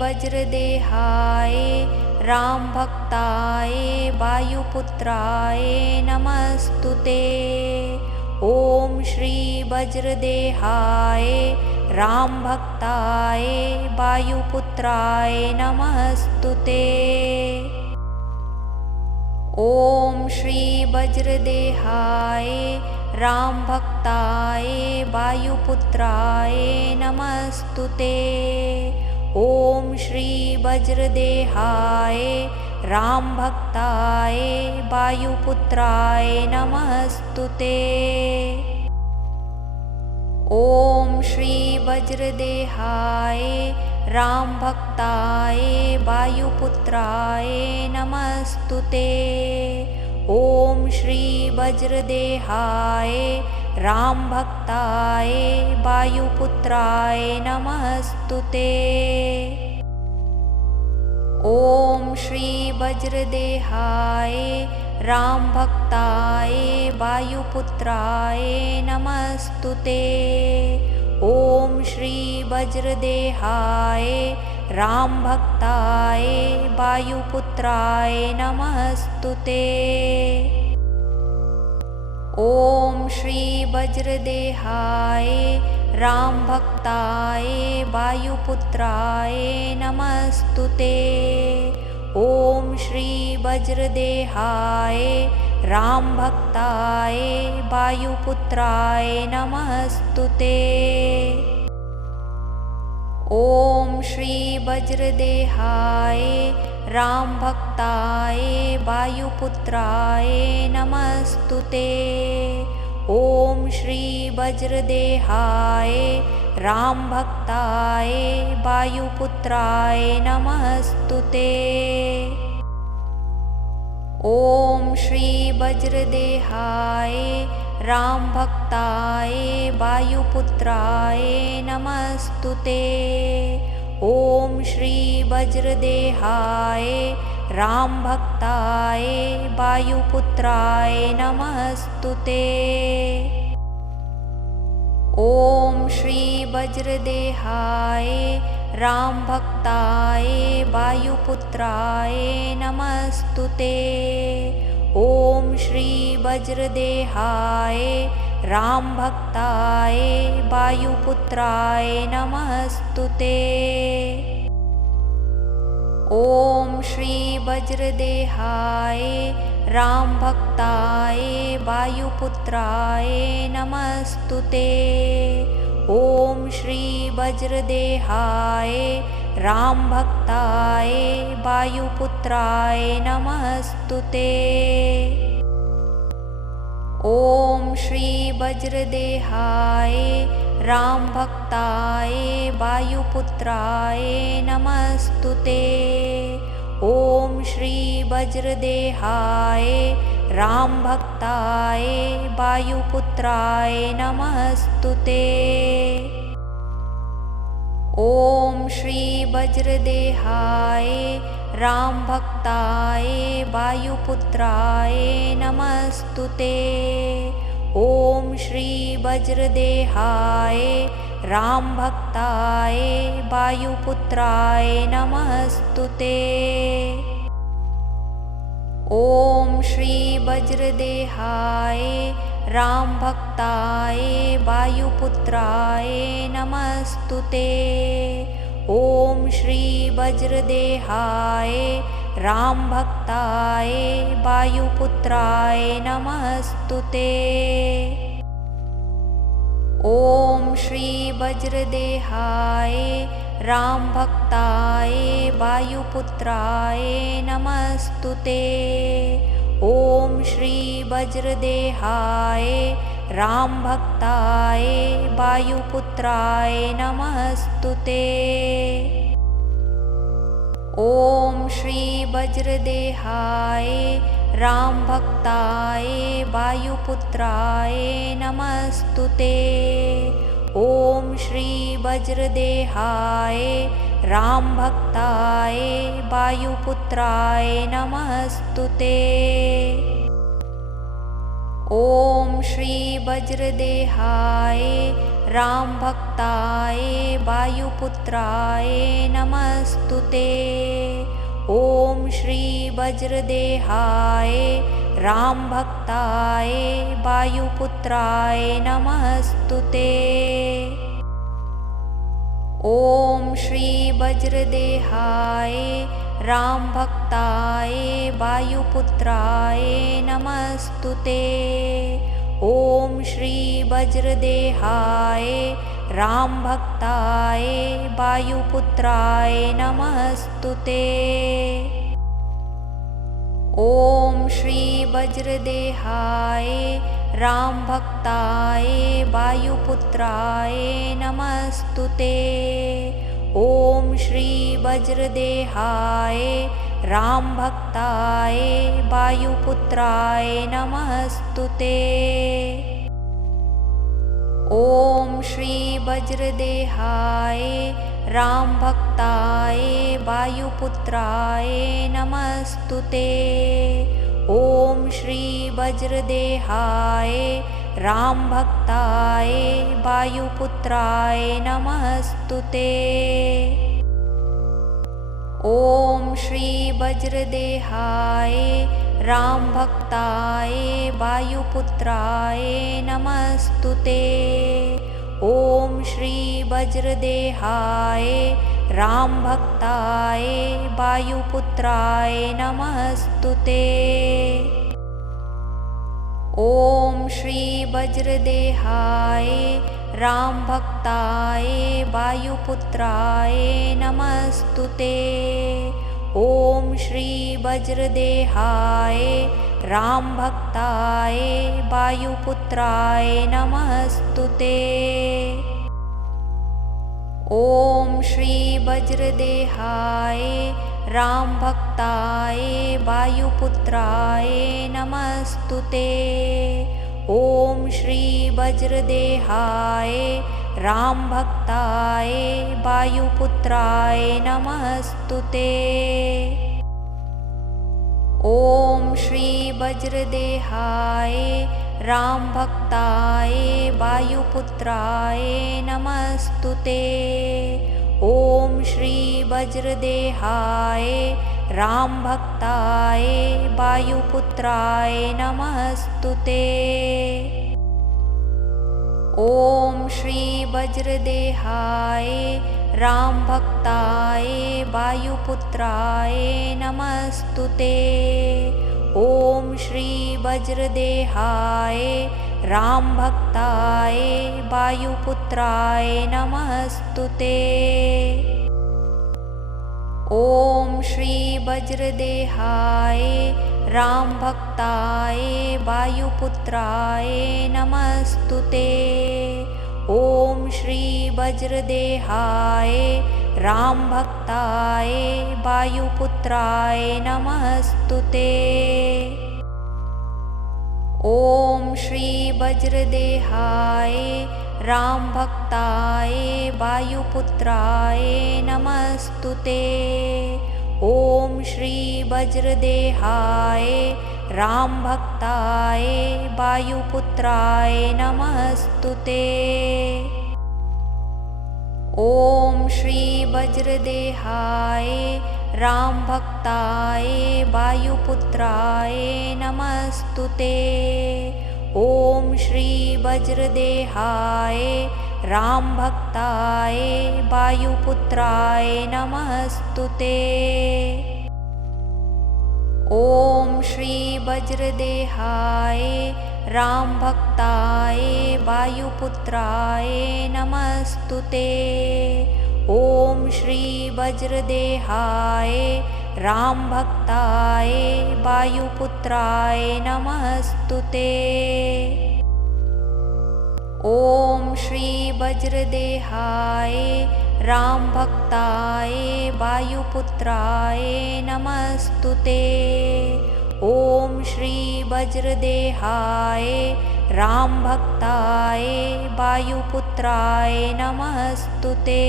वज्रदेहाय रामभक्ताय वायुपुत्राय नमस्तुते। ॐ श्री वज्रदेहाय रामभक्ताय वायुपुत्राय नमस्तुते। ॐ श्री वज्रदेहाय रामभक्ताय वायुपुत्राय नमस्तुते। ॐ श्री वज्रदेहाय रामभक्ताय वायुपुत्राय नमस्तुते। ॐ श्री वज्रदेहाय रामभक्ताय वायुपुत्राय नमस्तुते। ॐ श्री वज्रदेहाय रामभक्ताय वायुपुत्राय नमस्तुते। ॐ श्री वज्रदेहाय रामभक्ताय वायुपुत्राय नमस्तुते। ॐ श्री वज्रदेहाय रामभक्ताय वायुपुत्राय नमस्तुते। ॐ श्री वज्रदेहाय रामभक्ताय वायुपुत्राय नमस्तुते। ॐ श्री वज्रदेहाय रामभक्ताय वायुपुत्राय नमस्तुते। ॐ श्री वज्रदेहाय रामभक्ताय वायुपुत्राय नमस्तुते। ॐ श्री वज्रदेहाय रामभक्ताय वायुपुत्राय नमस्तुते। ॐ श्री वज्रदेहाय रामभक्ताय वायुपुत्राय नमस्तुते। ॐ श्री वज्रदेहाय रामभक्ताय वायुपुत्राय नमस्तुते। ॐ श्री वज्रदेहाय रामभक्ताय वायुपुत्राय नमस्तुते। ॐ श्री वज्रदेहाय रामभक्ताय वायुपुत्राय नमस्तुते। ॐ श्री वज्रदेहाय रामभक्ताय वायुपुत्राय नमस्तुते। ॐ श्री वज्रदेहाय रामभक्ताय वायुपुत्राय नमस्तुते। ॐ श्री वज्रदेहाय रामभक्ताय वायुपुत्राय नमस्तुते। ॐ श्री वज्रदेहाय रामभक्ताय वायुपुत्राय नमस्तुते। ॐ श्री वज्रदेहाय रामभक्ताय वायुपुत्राय नमस्तुते। ॐ श्री वज्रदेहाय रामभक्ताय वायुपुत्राय नमस्तुते। ॐ श्री वज्रदेहाय रामभक्ताय वायुपुत्राय नमस्तुते। ॐ श्री वज्रदेहाय रामभक्ताय वायुपुत्राय नमस्तुते। ॐ श्री वज्रदेहाय रामभक्ताय वायुपुत्राय नमस्तुते। ॐ श्री वज्रदेहाय रामभक्ताय वायुपुत्राय नमस्तुते। ॐ श्री वज्रदेहाय रामभक्ताय वायुपुत्राय नमस्तुते। ॐ श्री वज्रदेहाय रामभक्ताय वायुपुत्राय नमस्तुते। ॐ श्री वज्रदेहाय रामभक्ताय वायुपुत्राय नमस्तुते। ॐ श्री वज्रदेहाय रामभक्ताय वायुपुत्राय नमस्तुते। ॐ श्री वज्रदेहाय रामभक्ताय वायुपुत्राय नमस्तुते। ॐ श्री वज्रदेहाय रामभक्ताय वायुपुत्राय नमस्तुते। ॐ श्री वज्रदेहाय रामभक्ताय वायुपुत्राय नमस्तुते। ॐ श्री वज्रदेहाय रामभक्ताय वायुपुत्राय नमस्तुते। ॐ श्री वज्रदेहाय रामभक्ताय वायुपुत्राय नमस्तुते। ॐ श्री वज्रदेहाय रामभक्ताय वायुपुत्राय नमस्तुते। ॐ श्री वज्रदेहाय रामभक्ताय वायुपुत्राय नमस्तुते। ॐ श्री वज्रदेहाय रामभक्ताय वायुपुत्राय नमस्तुते। ॐ श्री वज्रदेहाय रामभक्ताय वायुपुत्राय नमस्तुते। ॐ श्री वज्रदेहाय रामभक्ताय वायुपुत्राय नमस्तुते। ॐ श्री वज्रदेहाय रामभक्ताय वायुपुत्राय नमस्तुते। ॐ श्री वज्रदेहाय रामभक्ताय वायुपुत्राय नमस्तुते। ॐ श्री वज्रदेहाय रामभक्ताय वायुपुत्राय नमस्तुते। ॐ श्री वज्रदेहाय रामभक्ताय वायुपुत्राय नमस्तुते। ॐ श्री वज्रदेहाय रामभक्ताय वायुपुत्राय नमस्तुते। ॐ श्री वज्रदेहाय रामभक्ताय वायुपुत्राय नमस्तुते। ॐ श्री वज्रदेहाय रामभक्ताय वायुपुत्राय नमस्तुते। ॐ श्री वज्रदेहाय रामभक्ताय वायुपुत्राय नमस्तुते। ॐ श्री वज्रदेहाय रामभक्ताय वायुपुत्राय नमस्तुते। ॐ श्री वज्रदेहाय रामभक्ताय वायुपुत्राय नमस्तुते। ॐ श्री वज्रदेहाय रामभक्ताय वायुपुत्राय नमस्तुते। ॐ श्री वज्रदेहाय रामभक्ताय वायुपुत्राय नमस्तुते। ॐ श्री वज्रदेहाय रामभक्ताय वायुपुत्राय नमस्तुते। ॐ श्री वज्रदेहाय रामभक्ताय वायुपुत्राय नमस्तुते। ॐ श्री वज्रदेहाय रामभक्ताय वायुपुत्राय नमस्तुते। ॐ श्री वज्रदेहाय रामभक्ताय वायुपुत्राय नमस्तुते।